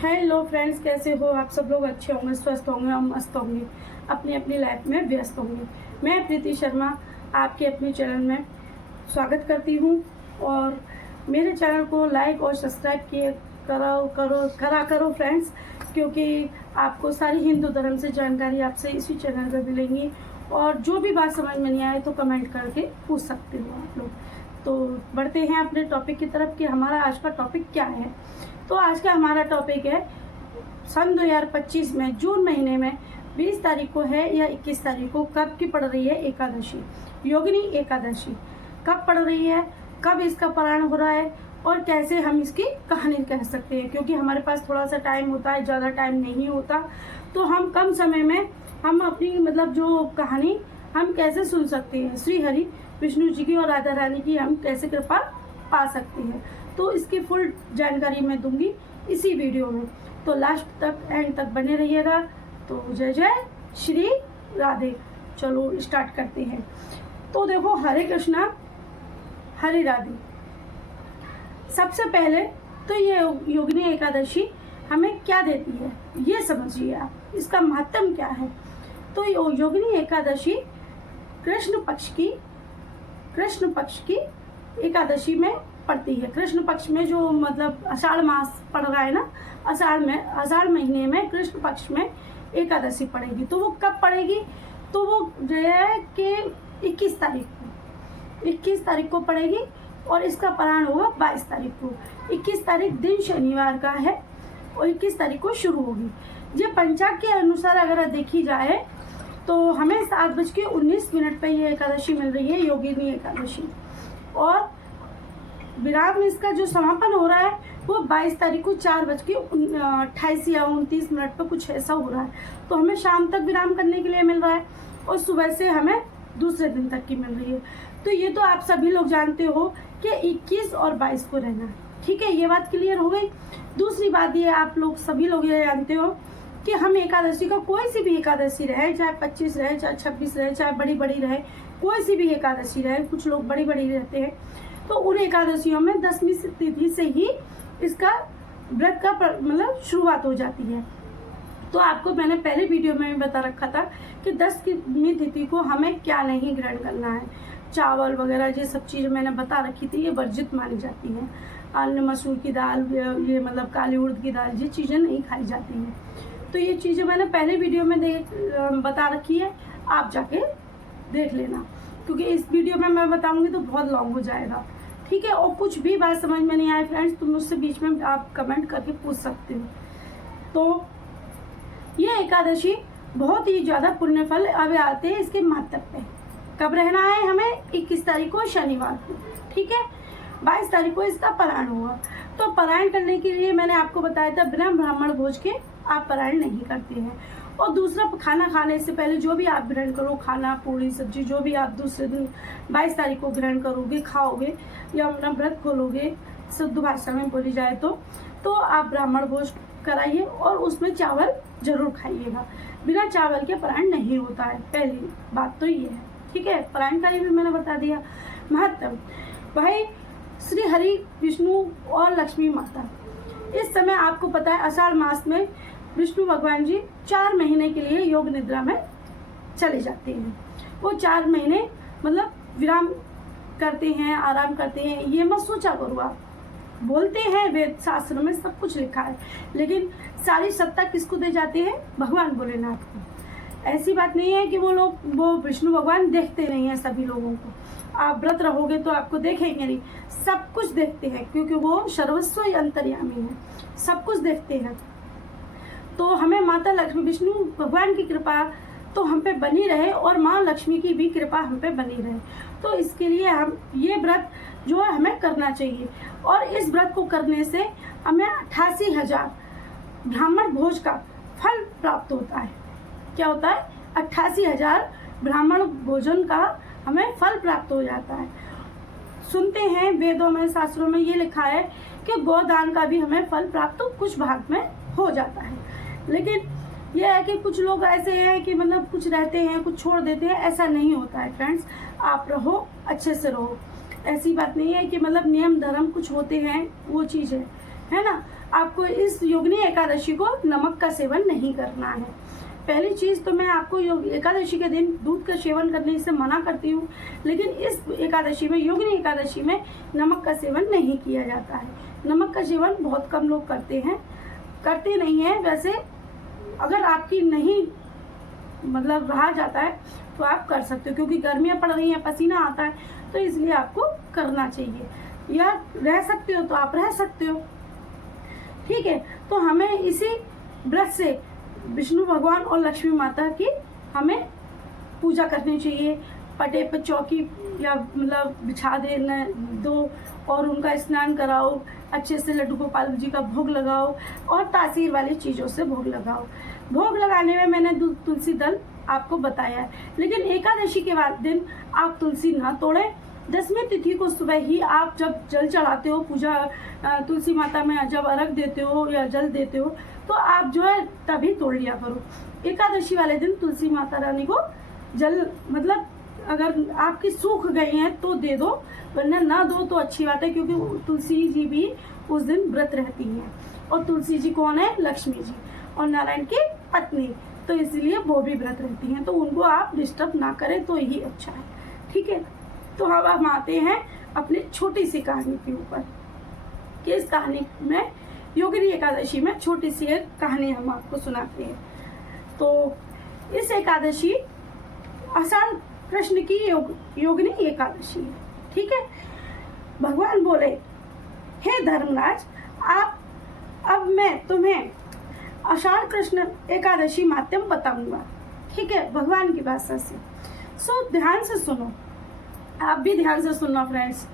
Hello friends, कैसे हो आप सब लोग? अच्छे होंगे, स्वस्थ होंगे और मस्त होंगे, अपनी अपनी लाइफ में व्यस्त होंगे। मैं प्रीति शर्मा आपके अपने चैनल में स्वागत करती हूँ और मेरे चैनल को लाइक और सब्सक्राइब किए करो फ्रेंड्स, क्योंकि आपको सारी हिंदू धर्म से जानकारी आपसे इसी चैनल पर मिलेंगी। और जो भी बात समझ में नहीं आए तो कमेंट करके पूछ सकते हो आप लोग। तो बढ़ते हैं अपने टॉपिक की तरफ कि हमारा आज का टॉपिक क्या है। तो आज का हमारा टॉपिक है सन 2025 में जून महीने में 20 तारीख को है या 21 तारीख को कब की पड़ रही है एकादशी, योगिनी एकादशी कब पड़ रही है, कब इसका पारण हो रहा है और कैसे हम इसकी कहानी कह सकते हैं। क्योंकि हमारे पास थोड़ा सा टाइम होता है, ज़्यादा टाइम नहीं होता, तो हम कम समय में हम अपनी जो कहानी हम कैसे सुन सकते हैं, श्री हरि विष्णु जी की और राधा रानी की हम कैसे कृपा पा सकते हैं। तो इसकी फुल जानकारी मैं दूंगी इसी वीडियो में, तो लास्ट तक एंड तक बने रहिएगा। तो जय जय श्री राधे। चलो स्टार्ट करते हैं। तो देखो, हरे कृष्णा हरे राधे। सबसे पहले तो ये योगिनी एकादशी हमें क्या देती है ये समझिए आप, इसका महत्व क्या है। तो योगिनी एकादशी कृष्ण पक्ष की एकादशी में पड़ती है। कृष्ण पक्ष में जो आषाढ़ मास पड़ रहा है ना, आषाढ़ महीने में कृष्ण पक्ष में एकादशी पड़ेगी। तो वो कब पड़ेगी? तो वो जो है कि 21 तारीख को पड़ेगी और इसका पारण होगा 22 तारीख को। 21 तारीख दिन शनिवार का है और 21 तारीख को शुरू होगी। ये पंचांग के अनुसार अगर देखी जाए तो हमें 7:19 पे ये एकादशी मिल रही है, योगिनी एकादशी। और विराम इसका जो समापन हो रहा है वो 22 तारीख को 4:28 या 29 पे कुछ ऐसा हो रहा है। तो हमें शाम तक विराम करने के लिए मिल रहा है और सुबह से हमें दूसरे दिन तक की मिल रही है। तो ये तो आप सभी लोग जानते हो कि 21 और 22 को रहना है, ठीक है, ये बात क्लियर हो गई। दूसरी बात ये, आप लोग सभी लोग ये जानते हो कि हम एकादशी का कोई सी भी एकादशी रहे, चाहे 25 रहे, चाहे 26 रहे, चाहे बड़ी रहे, कोई सी भी एकादशी रहे, कुछ लोग बड़ी रहते हैं, तो उन एकादशियों में 10वीं तिथि से ही इसका व्रत का शुरुआत हो जाती है। तो आपको मैंने पहले वीडियो में भी बता रखा था कि 10वीं तिथि को हमें क्या नहीं ग्रहण करना है। चावल वगैरह ये सब चीज़ें मैंने बता रखी थी, ये वर्जित मानी जाती हैं। अन्न, मसूर की दाल, ये काली उड़द की दाल, ये चीज़ें नहीं खाई जाती हैं। तो ये चीज़ें मैंने पहले वीडियो में बता रखी है, आप जाके देख लेना, क्योंकि इस वीडियो में मैं बताऊंगी तो बहुत लॉन्ग हो जाएगा, ठीक है। और कुछ भी बात समझ में नहीं आए फ्रेंड्स तो मुझसे बीच में आप कमेंट करके पूछ सकते हो। तो ये एकादशी बहुत ही ज़्यादा पुण्य फल अब आते हैं इसके महत्व पे। कब रहना है हमें? 21 तारीख को शनिवार को, ठीक है। 22 तारीख को इसका पारायण होगा। तो पारायण करने के लिए मैंने आपको बताया था बिना ब्राह्मण भोज के आप पारायण नहीं करते हैं। और दूसरा, खाना खाने से पहले जो भी आप ग्रहण करो, खाना पूरी सब्जी जो भी आप दूसरे दिन 22 तारीख को ग्रहण करोगे, खाओगे या अपना व्रत खोलोगे, शुद्ध भाषा में बोली जाए तो आप ब्राह्मण भोज कराइए और उसमें चावल जरूर खाइएगा। बिना चावल के पारायण नहीं होता है, पहली बात तो ये है, ठीक है। पारायण का भी मैंने बता दिया। महत्व, भाई श्री हरि विष्णु और लक्ष्मी माता, इस समय आपको पता है आषाढ़ मास में विष्णु भगवान जी 4 महीने के लिए योग निद्रा में चले जाते हैं। वो 4 महीने विराम करते हैं, आराम करते हैं। ये मत सोचा करो आप, बोलते हैं वेद शास्त्र में सब कुछ लिखा है, लेकिन सारी सत्ता किसको दे जाते हैं? भगवान भोलेनाथ को। ऐसी बात नहीं है कि वो विष्णु भगवान देखते नहीं है सभी लोगों को। आप व्रत रहोगे तो आपको देखेंगे नहीं, सब कुछ देखते हैं, क्योंकि वो सर्वस्व अंतर्यामी है, सब कुछ देखते हैं। तो हमें माता लक्ष्मी, विष्णु भगवान की कृपा तो हम पे बनी रहे और माँ लक्ष्मी की भी कृपा हम पे बनी रहे। तो इसके लिए हम ये व्रत जो है हमें करना चाहिए। और इस व्रत को करने से हमें 88,000 ब्राह्मण भोज का फल प्राप्त होता है। क्या होता है? 88,000 ब्राह्मण भोजन का हमें फल प्राप्त हो जाता है। सुनते हैं वेदों में, शास्त्रों में ये लिखा है कि गोदान का भी हमें फल प्राप्त कुछ भाग में हो जाता है। लेकिन यह है कि कुछ लोग ऐसे हैं कि कुछ रहते हैं, कुछ छोड़ देते हैं। ऐसा नहीं होता है फ्रेंड्स, आप रहो, अच्छे से रहो। ऐसी बात नहीं है कि नियम धर्म कुछ होते हैं, वो चीज़ है है ना। आपको इस योगिनी एकादशी को नमक का सेवन नहीं करना है। पहली चीज़ तो मैं आपको एकादशी के दिन दूध का सेवन करने से मना करती हूँ, लेकिन इस एकादशी में, योगिनी एकादशी में, नमक का सेवन नहीं किया जाता है। नमक का सेवन बहुत कम लोग करते नहीं हैं। वैसे अगर आपकी नहीं मतलब रहा जाता है तो आप कर सकते हो, क्योंकि गर्मियाँ पड़ रही हैं, पसीना आता है, तो इसलिए आपको करना चाहिए। या रह सकते हो तो आप रह सकते हो, ठीक है। तो हमें इसी व्रत से विष्णु भगवान और लक्ष्मी माता की हमें पूजा करनी चाहिए। पटे पर चौकी या मतलब बिछा दो और उनका स्नान कराओ, अच्छे से लड्डू गोपाल जी का भोग लगाओ और तासीर वाली चीज़ों से भोग लगाओ। भोग लगाने में मैंने तुलसी दल आपको बताया है, लेकिन एकादशी के बाद दिन आप तुलसी ना तोड़ें। 10वीं तिथि को सुबह ही आप जब जल चढ़ाते हो, पूजा तुलसी माता में जब अर्घ देते हो या जल देते हो, तो आप जो है तभी तोड़ लिया करो। एकादशी वाले दिन तुलसी माता रानी को जल मतलब अगर आपकी सूख गई हैं तो दे दो, वरना ना दो तो अच्छी बात है, क्योंकि तुलसी जी भी उस दिन व्रत रहती हैं। और तुलसी जी कौन है? लक्ष्मी जी और नारायण की पत्नी, तो इसलिए वो भी व्रत रहती हैं, तो उनको आप डिस्टर्ब ना करें तो यही अच्छा है, ठीक है। तो अब हम आते हैं अपनी छोटी सी कहानी के ऊपर कि इस कहानी में योगिनी एकादशी में छोटी सी एक कहानी हम आपको सुनाते हैं। तो इस एकादशी आषाढ़ कृष्ण की योगिनी एकादशी है, ठीक है। भगवान बोले, हे धर्मराज, अब मैं तुम्हें आषाढ़ कृष्ण एकादशी माध्यम बताऊंगा, ठीक है, भगवान की भाषा से। सो ध्यान से सुनो, आप भी ध्यान से सुनना फ्रेंड्स।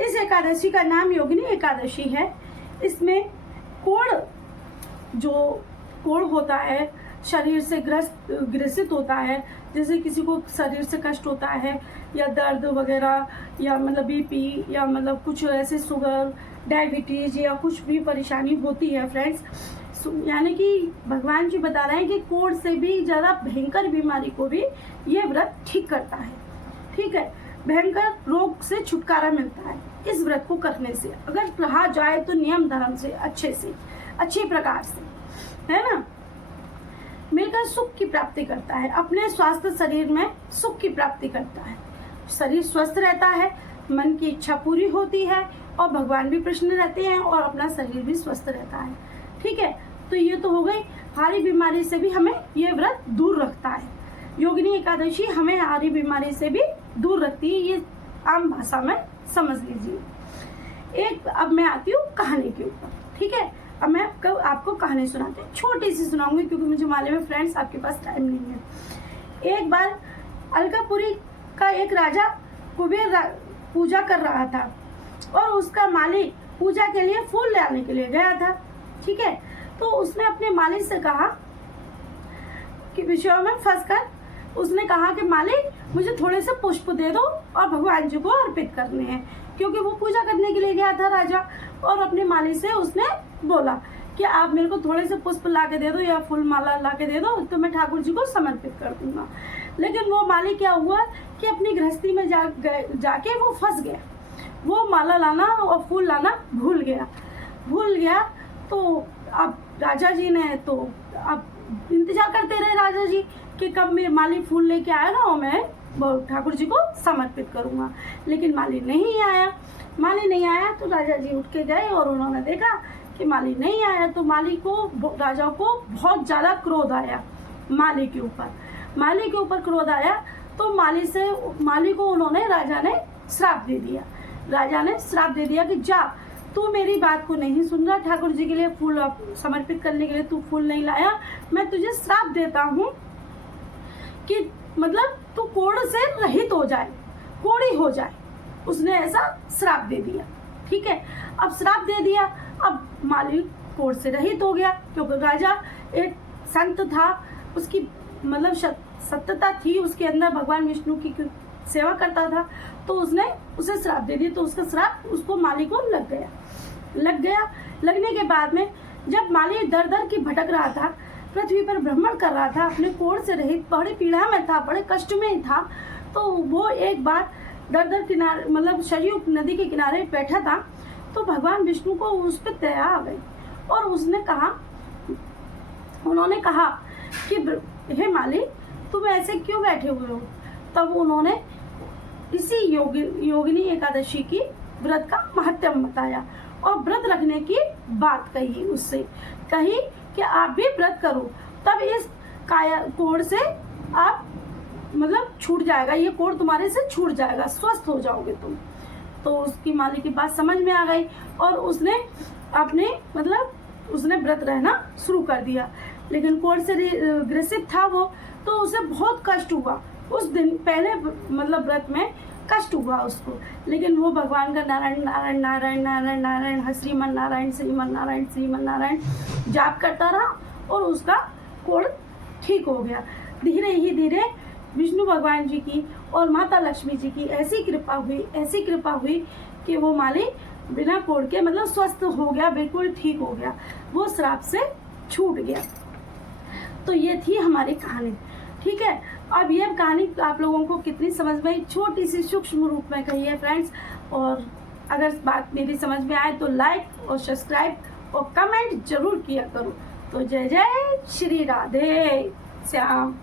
इस एकादशी का नाम योगिनी एकादशी है। इसमें कोढ़ होता है, शरीर से ग्रसित होता है, जैसे किसी को शरीर से कष्ट होता है या दर्द वगैरह या मतलब बीपी या मतलब कुछ ऐसे शुगर, डायबिटीज या कुछ भी परेशानी होती है फ्रेंड्स, यानी कि भगवान जी बता रहे हैं कि कोढ़ से भी ज़्यादा भयंकर बीमारी को भी ये व्रत ठीक करता है, ठीक है। भयंकर रोग से छुटकारा मिलता है इस व्रत को करने से, अगर रहा जाए तो नियम धर्म से, अच्छे प्रकार से, है ना। मिलकर सुख की प्राप्ति करता है, अपने स्वास्थ्य शरीर में सुख की प्राप्ति करता है, शरीर स्वस्थ रहता है, मन की इच्छा पूरी होती है और भगवान भी प्रसन्न रहते हैं और अपना शरीर भी स्वस्थ रहता है, ठीक है। तो ये तो हो गई, हारी बीमारी से भी हमें ये व्रत दूर रखता है। योगिनी एकादशी हमें हारी बीमारी से भी दूर रखती है, ये आम भाषा में समझ लीजिए। अब मैं आती हूँ कहानी के ऊपर, ठीक है। अब मैं आपको कहानी सुनाती हूँ, छोटी सी सुनाऊंगी क्योंकि मुझे मालूम है फ्रेंड्स आपके पास टाइम नहीं है। एक बार अलकापुरी का एक राजा कुबेर पूजा कर रहा था और उसका मालिक पूजा के लिए फूल लाने के लिए गया था, ठीक है। तो उसने अपने मालिक से कहा कि विषयों में फंसकर उसने कहा कि मालिक मुझे थोड़े से पुष्प दे दो और भगवान जी को अर्पित करने हैं, क्योंकि वो पूजा करने के लिए गया था राजा। और अपने मालिक से उसने बोला कि आप मेरे को थोड़े से पुष्प ला के दे दो या फूल माला ला के दे दो, तो मैं ठाकुर जी को समर्पित कर दूंगा। लेकिन वो मालिक क्या हुआ कि अपनी गृहस्थी में जाके वो फंस गया, वो माला लाना और फूल लाना भूल गया। तो अब राजा जी ने तो अब इंतजार करते रहे राजा जी कि कब मेरे माली फूल लेके आएगा और मैं ठाकुर जी को समर्पित करूंगा। लेकिन माली नहीं आया तो राजा जी उठ के गए और उन्होंने देखा कि माली नहीं आया, तो राजा को बहुत ज़्यादा क्रोध आया माली के ऊपर क्रोध आया। तो माली को राजा ने श्राप दे दिया कि जा, तू मेरी बात को नहीं सुन रहा, ठाकुर जी के लिए फूल समर्पित करने के लिए तू फूल नहीं लाया, मैं तुझे श्राप देता हूँ कि मतलब तू कोढ़ से रहित हो जाए, कोढ़ी हो जाए। उसने ऐसा श्राप दे दिया, ठीक है। अब श्राप दे दिया, अब माली कोढ़ से रहित हो गया, क्योंकि राजा एक संत था, उसकी मतलब सत्यता थी उसके अंदर, भगवान विष्णु की सेवा करता था, तो उसने उसे श्राप दे दिया। तो उसका श्राप उसको माली को लग गया। लगने के बाद में जब माली दर दर की भटक रहा था, पृथ्वी पर भ्रमण कर रहा था, अपने कोढ़ से रहित, बड़ी पीड़ा में था, बड़े कष्ट में था, तो वो एक बार दर किनारे मतलब सरयू नदी के किनारे बैठा था। तो भगवान विष्णु को उस पर दया आ गई और उन्होंने कहा कि हे माली, तुम ऐसे क्यों बैठे हुए हो। तब उन्होंने इसी योगिनी एकादशी की व्रत का महत्व बताया और व्रत रखने की बात कही, उससे कही कि आप भी व्रत करो, तब इस कोढ़ से आप मतलब छूट जाएगा, ये कोढ़ तुम्हारे से छूट जाएगा, स्वस्थ हो जाओगे तुम। तो उसकी माली की बात समझ में आ गई और उसने व्रत रहना शुरू कर दिया। लेकिन कोढ़ से ग्रसित था वो, तो उसे बहुत कष्ट हुआ उस दिन, पहले व्रत में कष्ट हुआ उसको। लेकिन वो भगवान का नारायण नारायण नारायण नारायण नारायण श्रीमन नारायण श्रीमन नारायण श्रीमन नारायण जाप करता रहा और उसका कोढ़ ठीक हो गया। धीरे ही धीरे विष्णु भगवान जी की और माता लक्ष्मी जी की ऐसी कृपा हुई कि वो माली बिना कोढ़ के स्वस्थ हो गया, बिल्कुल ठीक हो गया, वो श्राप से छूट गया। तो ये थी हमारी कहानी। ठीक है, अब ये कहानी आप लोगों को कितनी समझ में आई, छोटी सी सूक्ष्म रूप में कही है फ्रेंड्स। और अगर बात मेरी समझ में आए तो लाइक और सब्सक्राइब और कमेंट जरूर किया करो। तो जय जय श्री राधे श्याम।